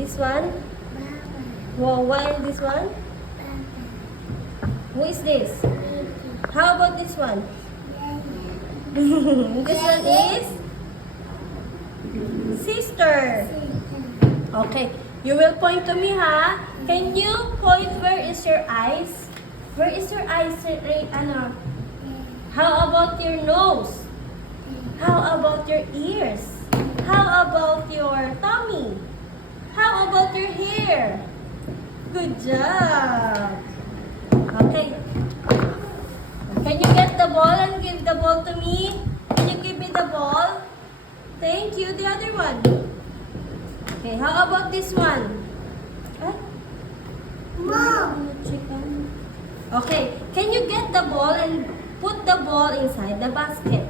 This one? Wow, why this one? Who is this? How about this one? This one is sister. Okay, you will point to me, ha? Can you point where is your eyes? Where is your eyes? Ano? How about your nose? How about your ears? How about your tummy? How about your hair? Good job. Okay. Can you get the ball and give the ball to me? Can you give me the ball? Thank you. The other one. Okay, how about this one? Mom. Okay, can you get the ball and put the ball inside the basket?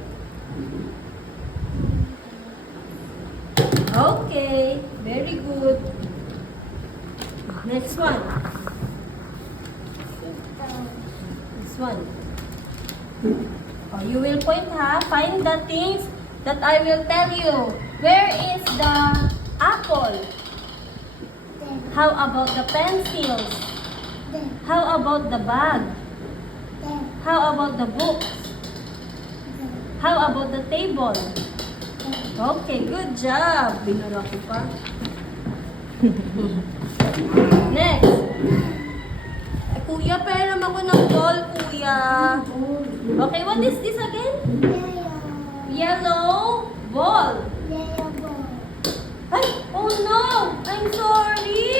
Okay, very good. Next one. This one. Oh, you will point, ha? Find the things that I will tell you. Where is the apple? How about the pencils? How about the bag? How about the books? How about the table? Okay, good job. Binura ko pa. Next. Kuya, pairam ako ng ball, kuya. Okay, what is this again? Yellow ball. Ay, oh no! I'm sorry!